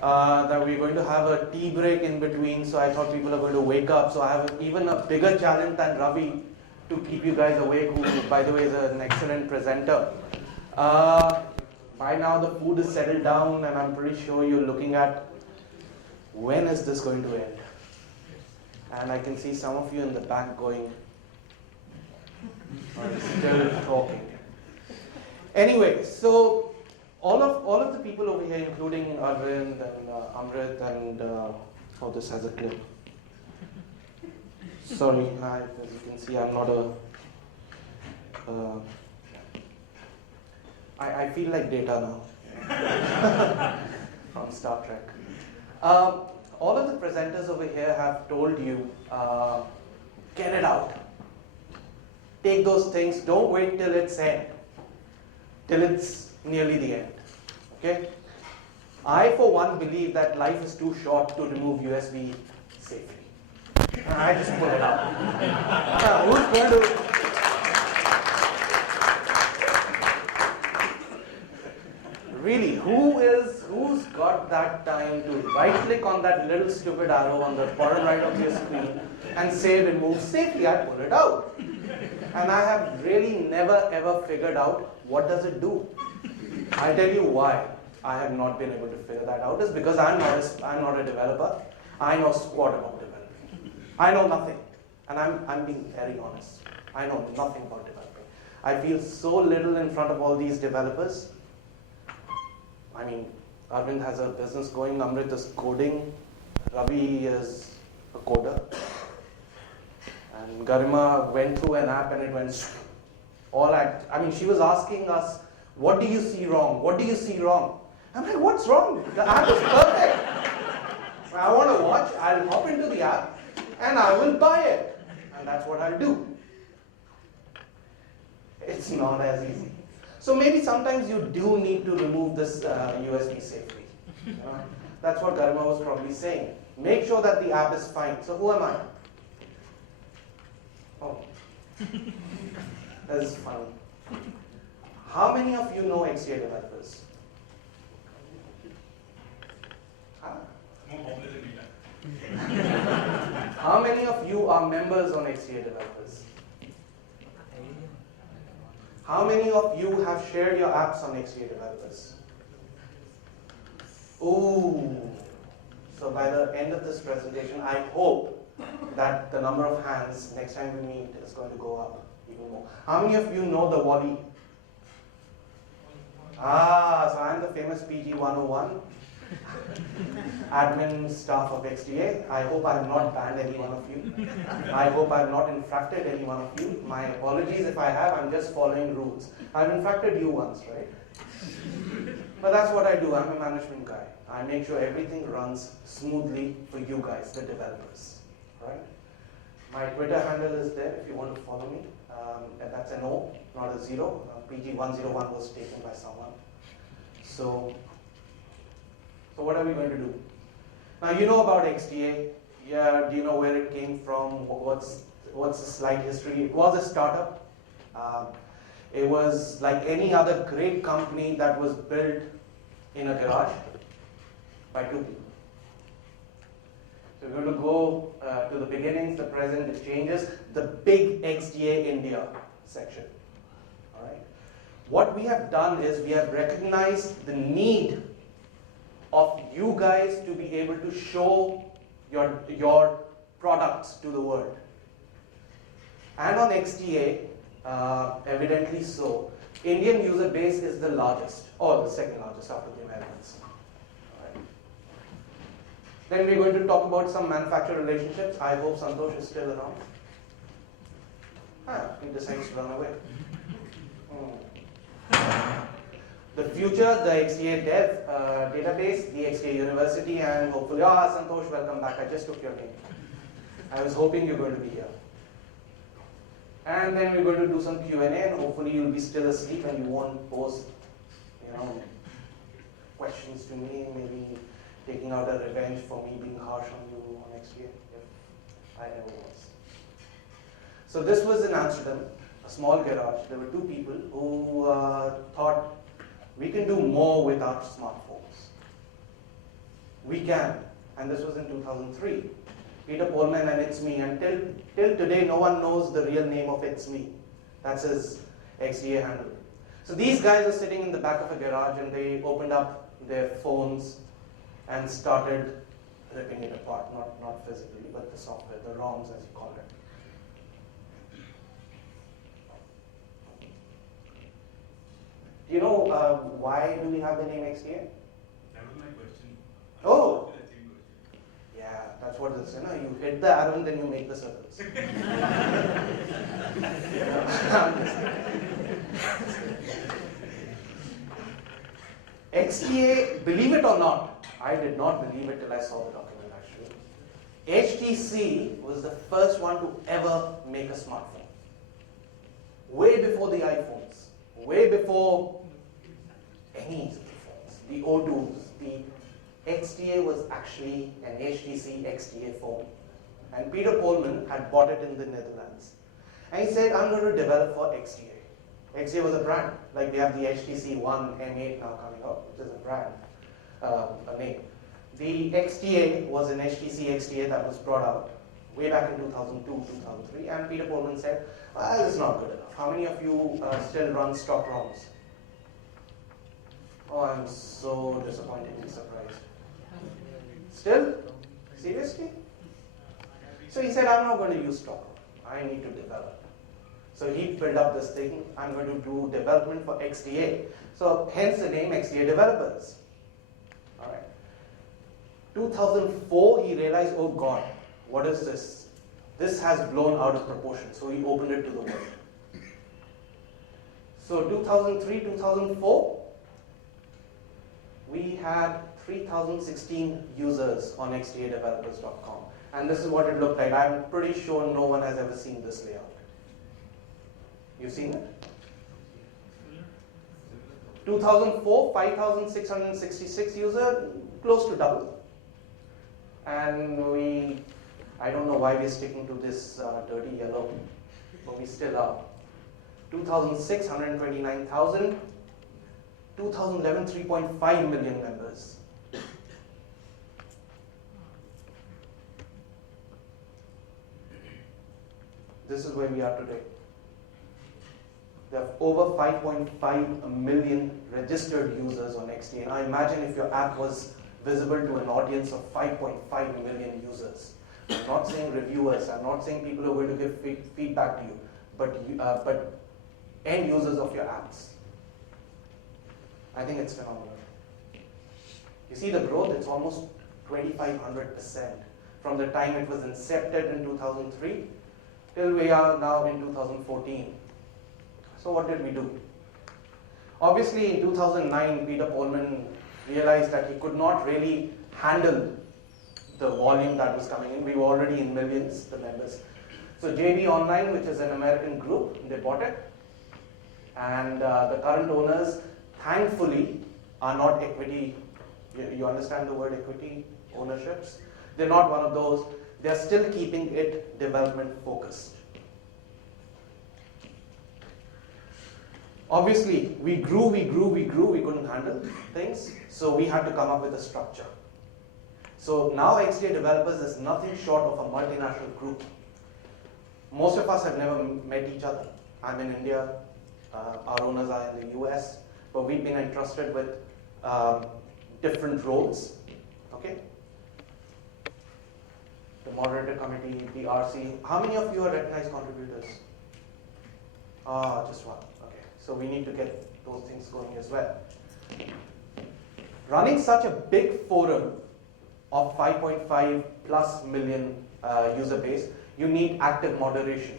that we're going to have a tea break in between, so I thought people are going to wake up. So I have even a bigger challenge than Ravi to keep you guys awake, who, by the way, is an excellent presenter. By now the food is settled down, and I'm pretty sure you're looking at, when is this going to end? And I can see some of you in the back going, I'm still talking. Anyway, so all of the people over here, including Arvind and Amrit and oh, this has a clip. Sorry, as you can see, I'm not a. I feel like Data now from Star Trek. All of the presenters over here have told you, get it out. Take those things. Don't wait till it's end. Till it's nearly the end. Okay? I, for one, believe that life is too short to remove USB safely. I just pull it out. Who's going to? Really, who's got that time to right-click on that little stupid arrow on the bottom right of your screen and say remove safely? I pull it out. And I have really never ever figured out what does it do. I tell you why I have not been able to figure that out is because I'm not a developer. I know squat about developing. I know nothing. And I'm being very honest. I know nothing about developing. I feel so little in front of all these developers. I mean, Arvind has a business going, Amrit is coding, Ravi is a coder. And Garima went through an app and it went all at, I mean, she was asking us, what do you see wrong? What do you see wrong? I'm like, what's wrong? The app is perfect. I want to watch, I'll hop into the app and I will buy it. And that's what I'll do. It's not as easy. So maybe sometimes you do need to remove this USB safely. That's what Garima was probably saying. Make sure that the app is fine. So who am I? Oh, that is fun. How many of you know XDA developers? How many of you are members on XDA developers? How many of you have shared your apps on XDA developers? Ooh. So by the end of this presentation, I hope that the number of hands next time we meet is going to go up even more. How many of you know the Wally? So I'm the famous PG 101, admin staff of XDA. I hope I have not banned any one of you. I hope I have not infracted any one of you. My apologies if I have, I'm just following rules. I've infracted you once, right? But that's what I do, I'm a management guy. I make sure everything runs smoothly for you guys, the developers, right? My Twitter handle is there if you want to follow me. And that's an O, not a 0. PG101 was taken by someone. So what are we going to do? Now you know about XDA. Yeah, do you know where it came from? What's the slight history? It was a startup. It was like any other great company that was built in a garage by two people. So we're going to go to the beginnings, the present, the changes, the big XDA India section. All right. What we have done is we have recognized the need of you guys to be able to show your products to the world. And on XDA, evidently so, Indian user base is the largest, or the second largest after the Americans. Then we're going to talk about some manufacturer relationships. I hope Santosh is still around. He decides to run away. The future, the XDA Dev database, the XDA University, and hopefully, Santosh, welcome back. I just took your name. I was hoping you're going to be here. And then we're going to do some Q&A, and hopefully you'll be still asleep and you won't pose, questions to me, maybe taking out a revenge for me being harsh on you on XDA, if I ever was. So this was in Amsterdam, a small garage. There were two people who thought we can do more with our smartphones. We can. And this was in 2003. Peter Polman and It's Me. And till today, no one knows the real name of It's Me. That's his XDA handle. So these guys are sitting in the back of a garage and they opened up their phones and started ripping it apart. Not physically, but the software, the ROMs as you call it. Do you know why do we have the name XDA? That was my question. Oh! Yeah, that's what it is. You hit the arrow and then you make the circles. XDA, believe it or not, I did not believe it till I saw the document actually. HTC was the first one to ever make a smartphone. Way before the iPhones. Way before any phones. The O2s. The XDA was actually an HTC XDA phone. And Peter Polman had bought it in the Netherlands. And he said, I'm going to develop for XDA. XDA was a brand. Like we have the HTC One M8 now coming out, which is a brand, a name. The XDA was an HTC XDA that was brought out way back in 2002, 2003. And Peter Polman said, well, it's not good enough. How many of you still run stock ROMs? Oh, I'm so disappointingly surprised. Still? Seriously? So he said, I'm not going to use stock ROM. I need to develop. So he built up this thing, I'm going to do development for XDA. So hence the name XDA Developers. All right. 2004, he realized, oh God, what is this? This has blown out of proportion. So he opened it to the world. So 2003, 2004, we had 3,016 users on xdadevelopers.com. And this is what it looked like. I'm pretty sure no one has ever seen this layout. You've seen it? 2004, 5,666 users, close to double. And I don't know why we're sticking to this dirty yellow, but we still are. 2006, 129,000. 2011, 3.5 million members. This is where we are today. There are over 5.5 million registered users on XDA. Now imagine if your app was visible to an audience of 5.5 million users. I'm not saying reviewers, I'm not saying people who are going to give feedback to you, but end users of your apps. I think it's phenomenal. You see the growth, it's almost 2,500% from the time it was incepted in 2003 till we are now in 2014. So what did we do? Obviously in 2009, Peter Polman realized that he could not really handle the volume that was coming in. We were already in millions, the members. So JB Online, which is an American group, they bought it. And the current owners, thankfully, are not equity. You understand the word equity ownerships? They're not one of those. They're still keeping it development focused. Obviously, we grew, we couldn't handle things, so we had to come up with a structure. So now XDA Developers is nothing short of a multinational group. Most of us have never met each other. I'm in India, our owners are in the US, but we've been entrusted with different roles, okay? The moderator committee, the RC. How many of you are recognized contributors? Just one. So we need to get those things going as well. Running such a big forum of 5.5 plus million user base, you need active moderation.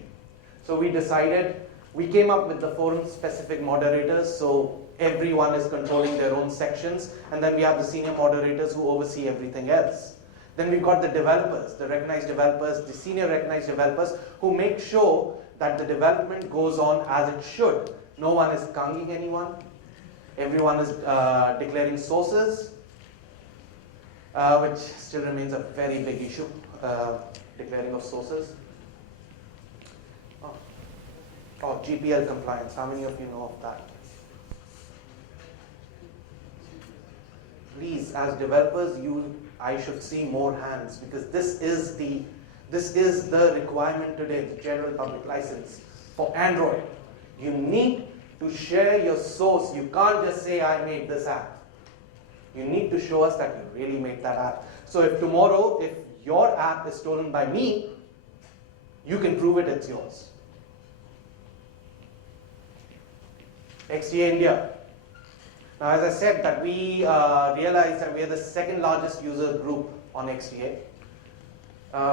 So we decided, we came up with the forum specific moderators, so everyone is controlling their own sections, and then we have the senior moderators who oversee everything else. Then we've got the developers, the recognized developers, the senior recognized developers who make sure that the development goes on as it should. No one is kanging anyone. Everyone is declaring sources, which still remains a very big issue, declaring of sources. Oh, GPL compliance. How many of you know of that? please, as developers, I should see more hands, because this is the requirement today, the general public license for Android. You need to share your source. You can't just say, I made this app. You need to show us that you really made that app. So if tomorrow, if your app is stolen by me, you can prove it's yours. XDA India. Now, as I said, that we realized that we are the second largest user group on XDA.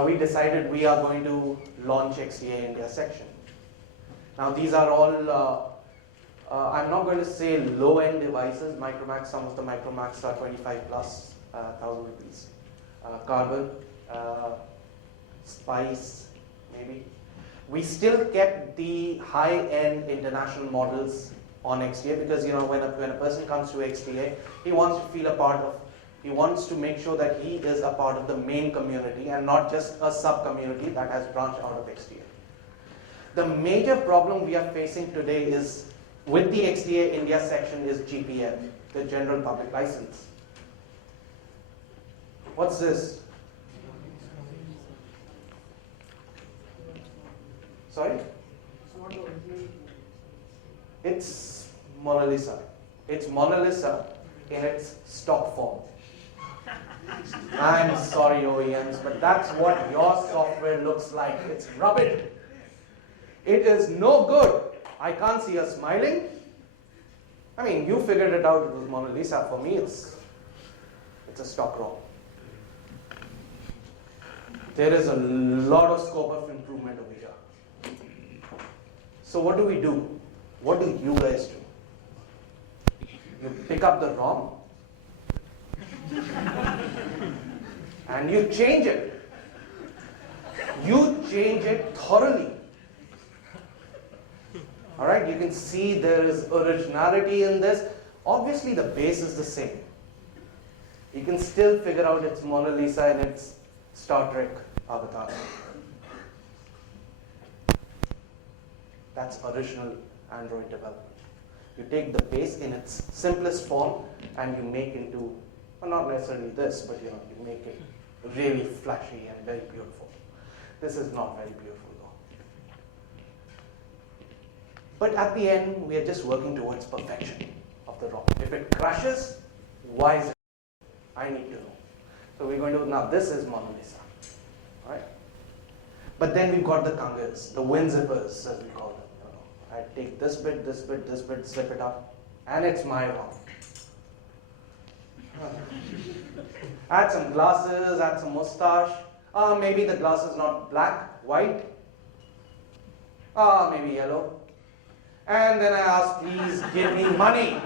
We decided we are going to launch XDA India section. Now, these are all, I'm not going to say low-end devices. Micromax, some of the Micromax are 25 plus, 1,000 rupees. Carbon, Spice, maybe. We still kept the high-end international models on XDA, because when a person comes to XDA, he wants to feel a part of, he wants to make sure that he is a part of the main community and not just a sub-community that has branched out of XDA. The major problem we are facing today is, with the XDA India section, is GPL, the General Public License. What's this? Sorry? It's Mona Lisa. It's Mona Lisa in its stock form. I'm sorry, OEMs, but that's what your software looks like. It's rubbish. It is no good. I can't see her smiling. I mean, you figured it out. It was Mona Lisa. For me, it's a stock ROM. There is a lot of scope of improvement over here. So what do we do? What do you guys do? You pick up the ROM and you change it. You change it thoroughly. All right, you can see there is originality in this. Obviously, the base is the same. You can still figure out it's Mona Lisa and it's Star Trek avatar. That's original Android development. You take the base in its simplest form and you make into, well, not necessarily this, but you make it really flashy and very beautiful. This is not very beautiful though. But at the end, we are just working towards perfection of the ROM. If it crashes, why is it? I need to know. So we're going to, now this is Mona Lisa, right? But then we've got the kangas, the WinZippers as we call them. I take this bit, this bit, this bit, slip it up, and it's my ROM. Add some glasses, add some mustache. Maybe the glass is not black, white. Maybe yellow. And then I ask, please give me money.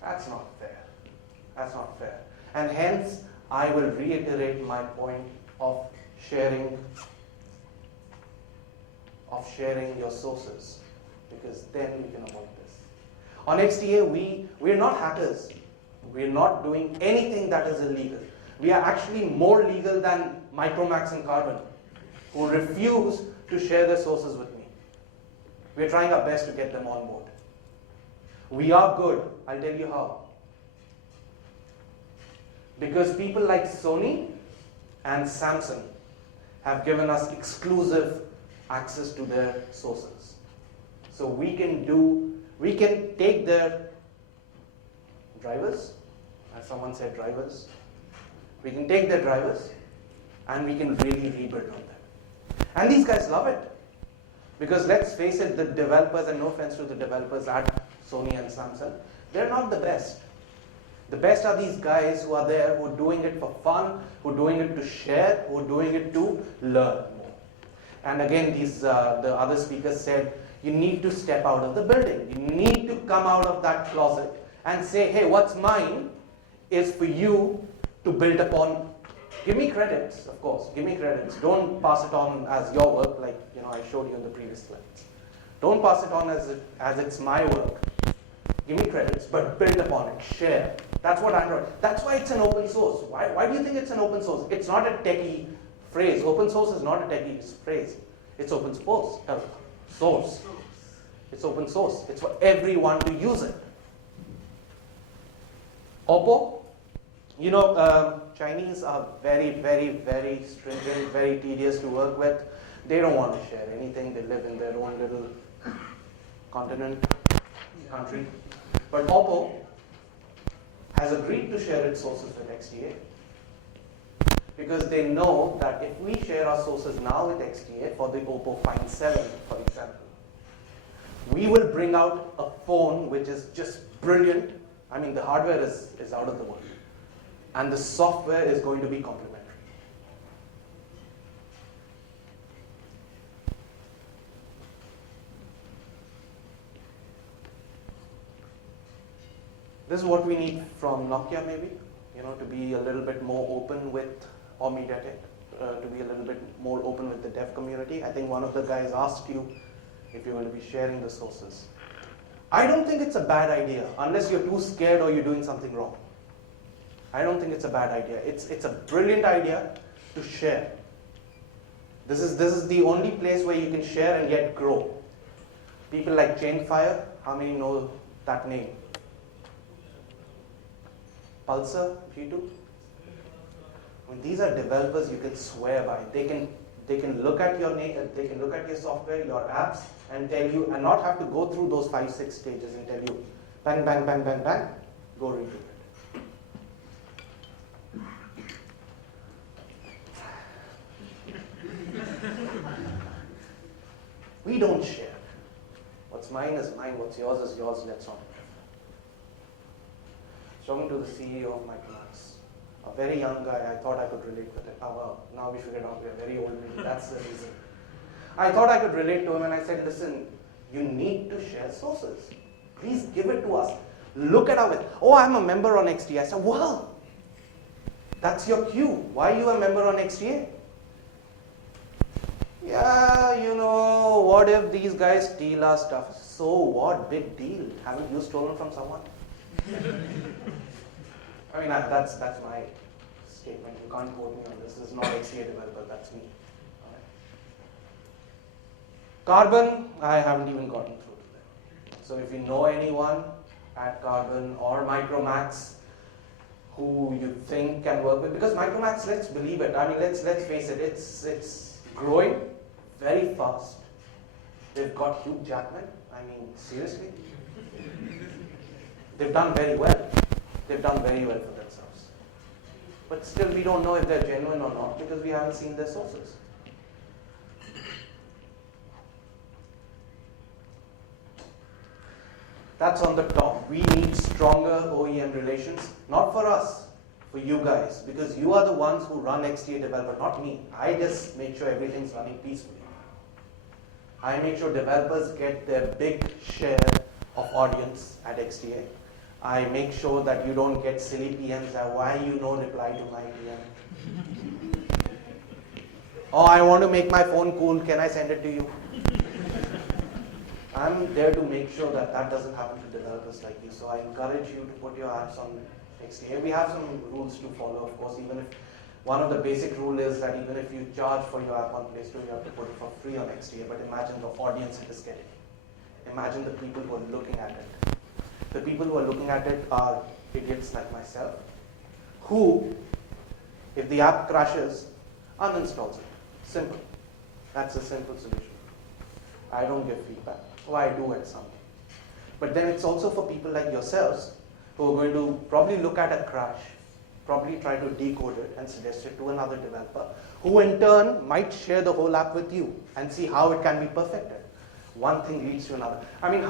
That's not fair. That's not fair. And hence, I will reiterate my point of sharing your sources, because then we can avoid this. On XDA, we're not hackers. We're not doing anything that is illegal. We are actually more legal than Micromax and Carbon, who refuse to share their sources with me. We're trying our best to get them on board. We are good. I'll tell you how. Because people like Sony and Samsung have given us exclusive access to their sources. So we can take their drivers, as someone said drivers, we can take their drivers and we can really rebuild on them. And these guys love it. Because let's face it, the developers, and no offense to the developers at Sony and Samsung, they're not the best. The best are these guys who are there, who are doing it for fun, who are doing it to share, who are doing it to learn more. And again, the other speakers said, you need to step out of the building. You need to come out of that closet and say, hey, what's mine is for you to build upon. Give me credits, of course. Give me credits. Don't pass it on as your work, like I showed you in the previous slides. Don't pass it on as it's my work. Give me credits, but build upon it. Share. That's what Android. That's why it's an open source. Why do you think it's an open source? It's not a techie phrase. Open source is not a techie phrase. It's open source. Source. It's open source. It's for everyone to use it. Oppo, you know, Chinese are very, very, very stringent, very tedious to work with. They don't want to share anything. They live in their own little continent, country. But Oppo has agreed to share its sources with XDA because they know that if we share our sources now with XDA for the Oppo Find 7, for example, we will bring out a phone which is just brilliant. I mean, the hardware is out of the world. And the software is going to be complementary. This is what we need from Nokia maybe, you know, to be a little bit more open with, or MediaTek, to be a little bit more open with the dev community. I think one of the guys asked you if you're going to be sharing the sources. I don't think it's a bad idea, unless you're too scared or you're doing something wrong. I don't think it's a bad idea. It's a brilliant idea to share. This is the only place where you can share and yet grow. People like Chainfire, how many know that name? Pulsar, G2? I mean, these are developers you can swear by. They can look at your name, they can look at your software, your apps, and tell you, and not have to go through those 5-6 stages and tell you, bang, bang, bang, bang, bang, go redo it. We don't share. What's mine is mine, what's yours is yours, let's not. Talking to the CEO of Micromax, a very young guy. I thought I could relate with it. Oh, well, now we figured out we're very old, maybe that's the reason. I thought I could relate to him and I said, listen, you need to share sources. Please give it to us. Look at our, oh, I'm a member on XDA. I said, well, that's your cue. Why are you a member on XDA? Yeah, you know, what if these guys steal our stuff? So what? Big deal. Haven't you stolen from someone? I mean, that's my statement. You can't quote me on this. This is not XDA developer, that's me. Right. Carbon, I haven't even gotten through to them. So if you know anyone at Carbon or Micromax who you think can work with, because Micromax, let's believe it. I mean, let's face it. It's growing very fast. They've got Hugh Jackman. I mean, seriously. They've done very well. They've done very well for themselves. But still, we don't know if they're genuine or not because we haven't seen their sources. That's on the top. We need stronger OEM relations, not for us, for you guys, because you are the ones who run XDA developer, not me. I just make sure everything's running peacefully. I make sure developers get their big share of audience at XDA. I make sure that you don't get silly PMs that why you don't reply to my PM. Oh, I want to make my phone cool, can I send it to you? I'm there to make sure that that doesn't happen to developers like you. So I encourage you to put your apps on XDA. We have some rules to follow, of course. Even if one of the basic rule is that even if you charge for your app on Play Store, you have to put it for free on XDA. But imagine the audience it is getting. Imagine the people who are looking at it. The people who are looking at it are idiots like myself, who, if the app crashes, uninstalls it. Simple. That's a simple solution. I don't give feedback. Oh, I do at some. But then it's also for people like yourselves who are going to probably look at a crash, probably try to decode it and suggest it to another developer, who in turn might share the whole app with you and see how it can be perfected. One thing leads to another. I mean,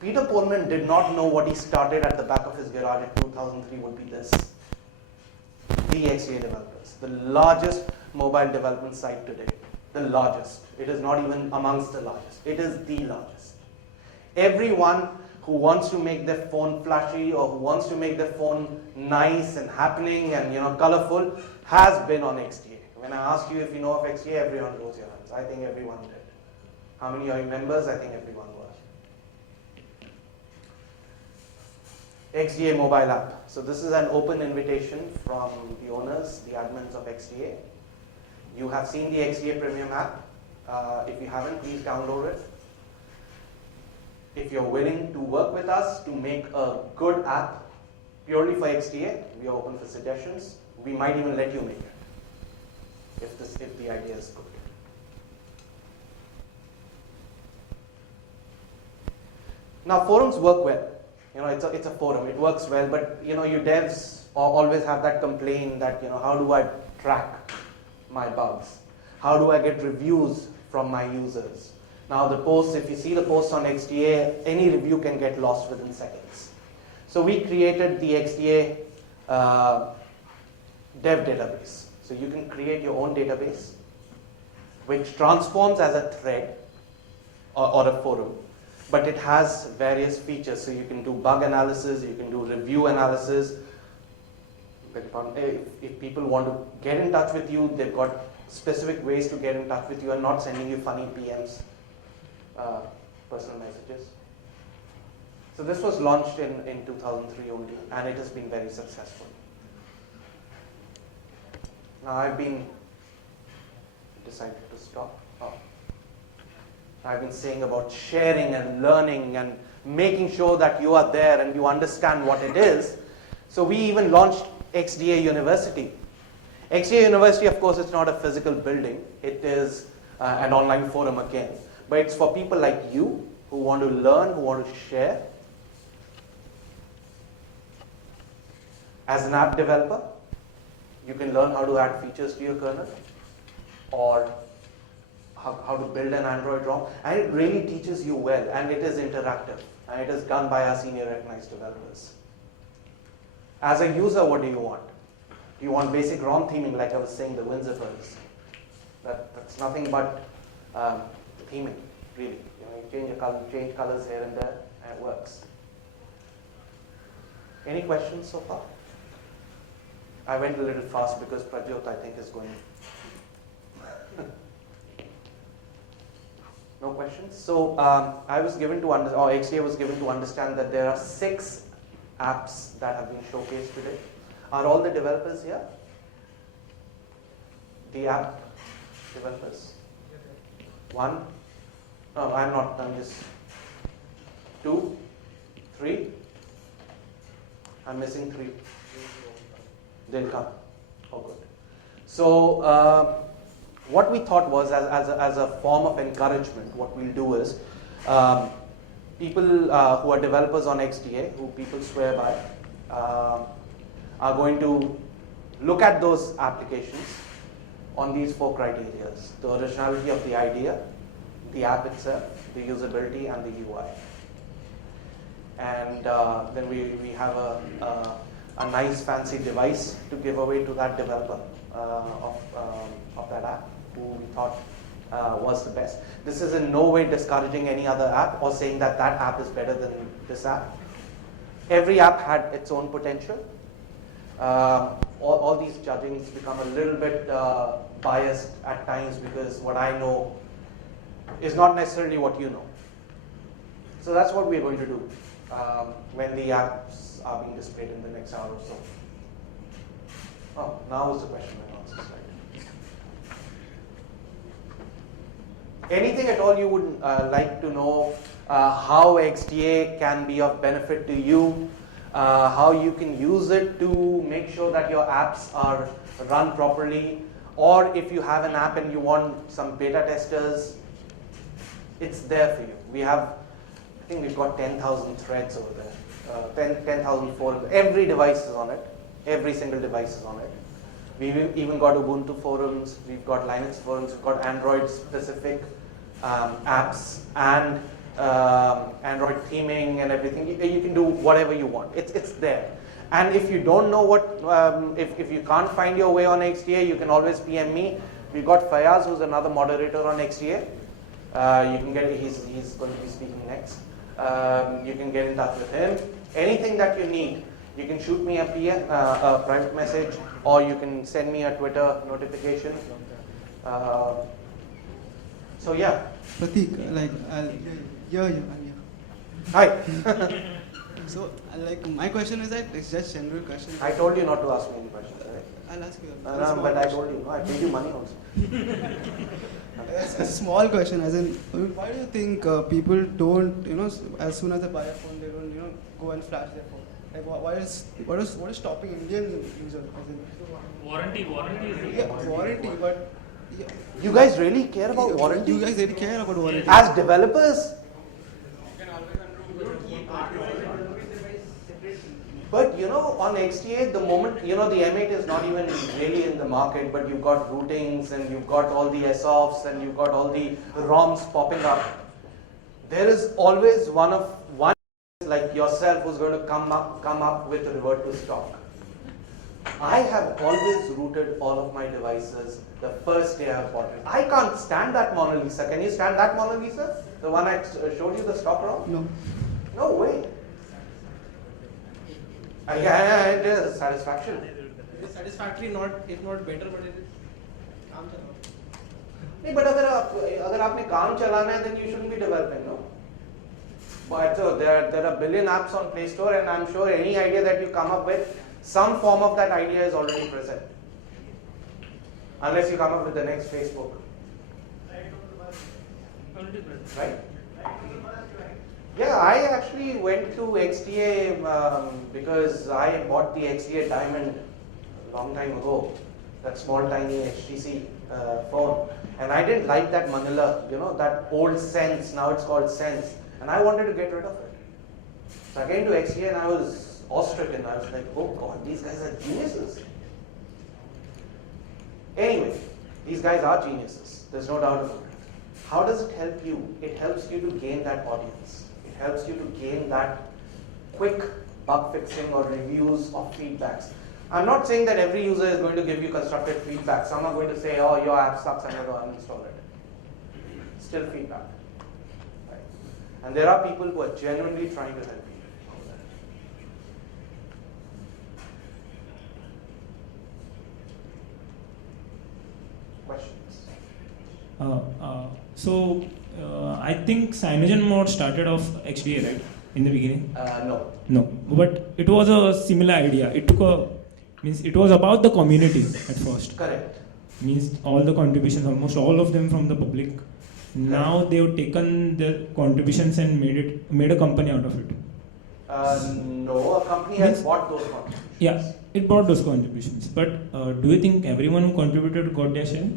Peter Pullman did not know what he started at the back of his garage in 2003 would be this. The XDA developers, the largest mobile development site today. The largest. It is not even amongst the largest. It is the largest. Everyone who wants to make their phone flashy or who wants to make their phone nice and happening and colorful has been on XDA. When I ask you if you know of XDA, everyone rose your hands. I think everyone did. How many are you members? I think everyone was. XDA mobile app. So this is an open invitation from the owners, the admins of XDA. You have seen the XDA Premium app. If you haven't, please download it. If you're willing to work with us to make a good app, purely for XDA. We are open for suggestions. We might even let you make it if the idea is good. Now forums work well. It's a forum. It works well, but you devs always have that complaint that how do I track my bugs? How do I get reviews from my users? Now the posts, if you see the posts on XDA, any review can get lost within seconds. So we created the XDA dev database. So you can create your own database, which transforms as a thread or a forum, but it has various features. So you can do bug analysis, you can do review analysis. If people want to get in touch with you, they've got specific ways to get in touch with you and not sending you funny PMs, personal messages. So this was launched in 2003 only, and it has been very successful. Now I've decided to stop. I've been saying about sharing and learning and making sure that you are there and you understand what it is. So we even launched XDA University. XDA University, of course, it's not a physical building. It is an online forum again. But it's for people like you who want to learn, who want to share. As an app developer, you can learn how to add features to your kernel or how to build an Android ROM, and it really teaches you well, and it is interactive, and it is done by our senior recognized developers. As a user, what do you want? Do you want basic ROM theming, like I was saying, the WinZippers? That's nothing but theming, really. You change colors here and there, and it works. Any questions so far? I went a little fast because Prajot, I think, is going. No questions? So I was given to XDA was given to understand that there are 6 apps that have been showcased today. Are all the developers here? The app developers? 1? No, I'm not. I'm just 2, 3. I'm missing 3. They'll come. Oh, good. So what we thought was, as a form of encouragement, what we'll do is, people who are developers on XDA, who people swear by, are going to look at those applications on these 4 criteria: the originality of the idea, the app itself, the usability, and the UI. And then we have a nice fancy device to give away to that developer of that app who we thought was the best. This is in no way discouraging any other app or saying that that app is better than this app. Every app had its own potential. All these judgings become a little bit biased at times because what I know is not necessarily what you know. So that's what we're going to do when the apps are being displayed in the next hour or so. Oh, now is the question and answer slide. Anything at all you would like to know how XDA can be of benefit to you, how you can use it to make sure that your apps are run properly, or if you have an app and you want some beta testers, it's there for you. We have, I think we've got 10,000 threads over there, 10,000 forums. Every device is on it. Every single device is on it. We've even got Ubuntu forums, we've got Linux forums, we've got Android specific apps and Android theming and everything. You can do whatever you want. It's there. And if you don't know what, if you can't find your way on XDA, you can always PM me. We've got Fayaz, who's another moderator on XDA. You can get, he's going to be speaking next. You can get in touch with him. Anything that you need, you can shoot me a PM, a private message, or you can send me a Twitter notification. So yeah. Prateek, I'm here. Hi. So, my question is that it's just general question. I told you not to ask me any questions, right? I'll ask you. But I told you, no, I paid you money also. It's a small question, as in, why do you think people don't, as soon as they buy a phone, they don't, go and flash their phone? Like, what is stopping Indian users? Warranty is Yeah, warranty, but yeah, You guys really care about warranty? you guys really care about warranty. As developers? But you know, on XDA, the moment, you know, the M8 is not even really in the market, but you've got routings and you've got all the SOFs and you've got all the ROMs popping up. There is always one like yourself who's going to come up with a revert to stock. I have always rooted all of my devices the first day I bought it. I can't stand that Mona Lisa. Can you stand that Mona Lisa? The one I showed you the stock ROM? No. No way. Yeah, it is satisfaction. It is satisfactory, not if not better, but it is काम चलाओ. नहीं, but अगर आपने काम चलाना है, then you shouldn't be developing, no? But so there are a billion apps on Play Store, and I'm sure any idea that you come up with, some form of that idea is already present. Unless you come up with the next Facebook. Right? Yeah, I actually went to XDA because I bought the XDA Diamond a long time ago, that small tiny HTC phone, and I didn't like that Manila, you know, that old Sense, now it's called Sense, and I wanted to get rid of it. So I came to XDA and I was awestricken. I was like, oh God, these guys are geniuses. Anyway, these guys are geniuses, there's no doubt about it. How does it help you? It helps you to gain that audience. It helps you to gain that quick bug fixing or reviews or feedbacks. I'm not saying that every user is going to give you constructive feedback. Some are going to say, oh, your app sucks, I'm going to uninstall it. Still feedback. Right? And there are people who are genuinely trying to help you. Questions? I think Cyanogen mod started off XDA, right? In the beginning? No. No. But it was a similar idea. It was about the community at first. Correct. Means all the contributions, almost all of them from the public. Now they've taken their contributions and made a company out of it. No, a company has bought those contributions. Yeah, it brought those contributions. But do you think everyone who contributed got their share?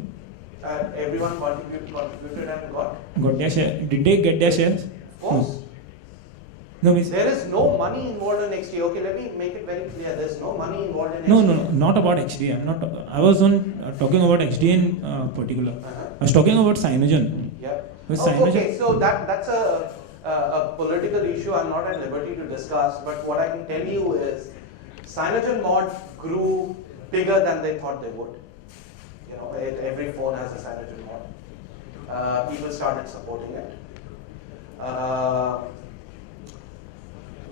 Everyone contributed and got? Got their share. Did they get their shares? Of course. No, means There is no money involved in XDA. Okay, let me make it very clear. There is no money involved in XDA. No, not about XDA. I was talking about XDA in particular. I was talking about Cyanogen. Yeah. Cyanogen. Okay, so that's a political issue I'm not at liberty to discuss. But what I can tell you is, Cyanogen mod grew bigger than they thought they would. You know, every phone has a Cyanogen mod. People started supporting it.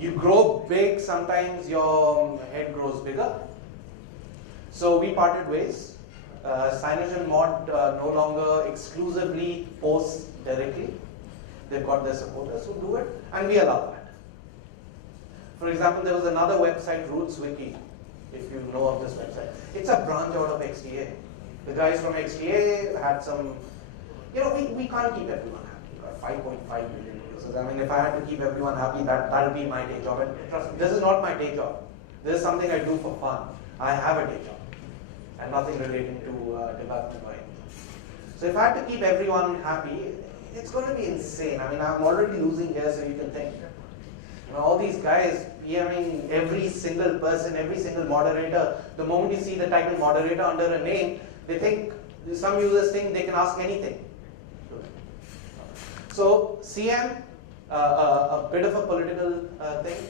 You grow big, sometimes your head grows bigger. So we parted ways. Cyanogen mod no longer exclusively posts directly. They've got their supporters who do it, and we allow that. For example, there was another website, RootsWiki, if you know of this website. It's a branch out of XDA. The guys from XDA had some, you know, we can't keep everyone happy. We've got 5.5 million users. I mean, if I had to keep everyone happy, that'll be my day job. And trust me, this is not my day job. This is something I do for fun. I have a day job, and nothing relating to development or anything. So if I had to keep everyone happy, it's going to be insane. I mean, I'm already losing here, so you can think. You know, all these guys, I mean, every single person, every single moderator, the moment you see the title moderator under a name, they think, some users think they can ask anything. So CM, a bit of a political thing.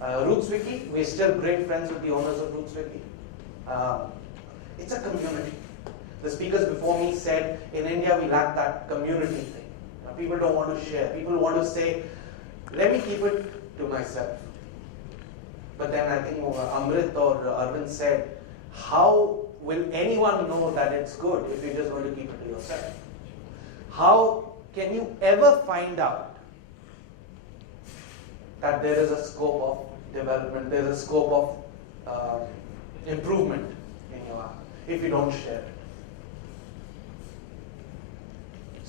RootsWiki, we're still great friends with the owners of RootsWiki. It's a community. The speakers before me said, in India we lack that community thing. People don't want to share. People want to say, let me keep it to myself. But then I think Amrit or Arvind said, how will anyone know that it's good if you're just going to keep it to yourself? How can you ever find out that there is a scope of development, there's a scope of improvement in your app if you don't share it?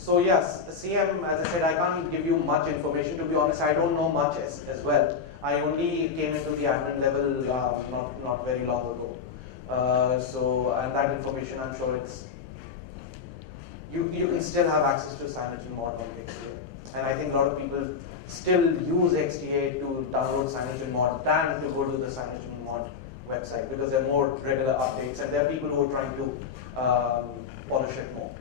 So yes, CM, as I said, I can't give you much information. To be honest, I don't know much as well. I only came into the admin level not very long ago. And that information, I'm sure you can still have access to CyanogenMod on XDA. And I think a lot of people still use XDA to download CyanogenMod than to go to the CyanogenMod website, because there are more regular updates and there are people who are trying to polish it more.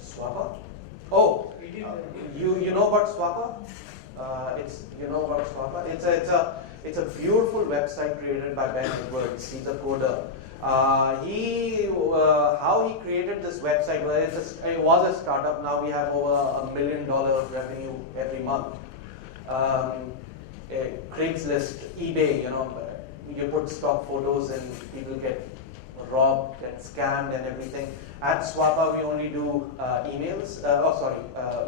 Swapper? Oh, you know about Swapper? You know about Swapper? It's a beautiful website created by Ben Edwards. He's a coder. How he created this website, it was a startup. Now we have over $1 million revenue every month. Craigslist, eBay, you put stock photos and people get robbed, get scammed and everything. At Swapper, we only do emails,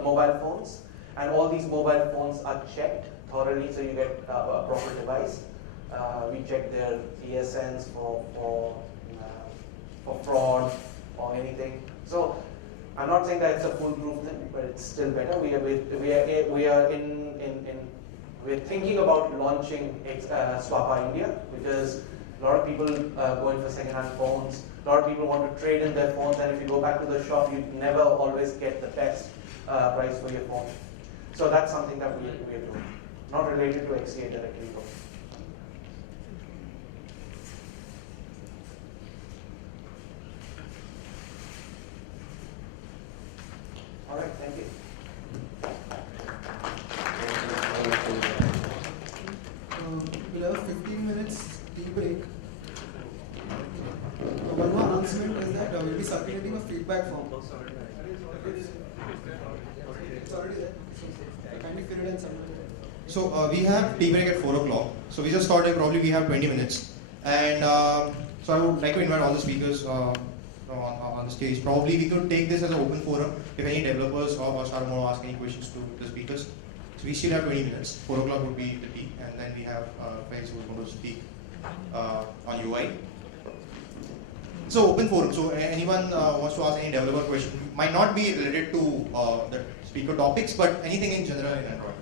mobile phones, and all these mobile phones are checked thoroughly, so you get a proper device. We check their ESNs for fraud or anything. So I'm not saying that it's a foolproof thing, but it's still better. We're thinking about launching Swapper India, because a lot of people going for second-hand phones. A lot of people want to trade in their phones, and if you go back to the shop, you never always get the best price for your phone. So that's something that we are doing, not related to XDA directly. All right, thank you. We'll have 15 minutes tea break. One more announcement is that we'll be circulating a feedback form. It's already there. So kindly fill it in somewhere. So we have tea break at 4 o'clock. So we just thought that probably we have 20 minutes. And so I would like to invite all the speakers on the stage. Probably we could take this as an open forum. If any developers or staff want to ask any questions to the speakers. So we still have 20 minutes. 4 o'clock would be the tea. And then we have friends who are going to speak on UI. So open forum. So anyone wants to ask any developer question. Might not be related to the speaker topics, but anything in general in Android.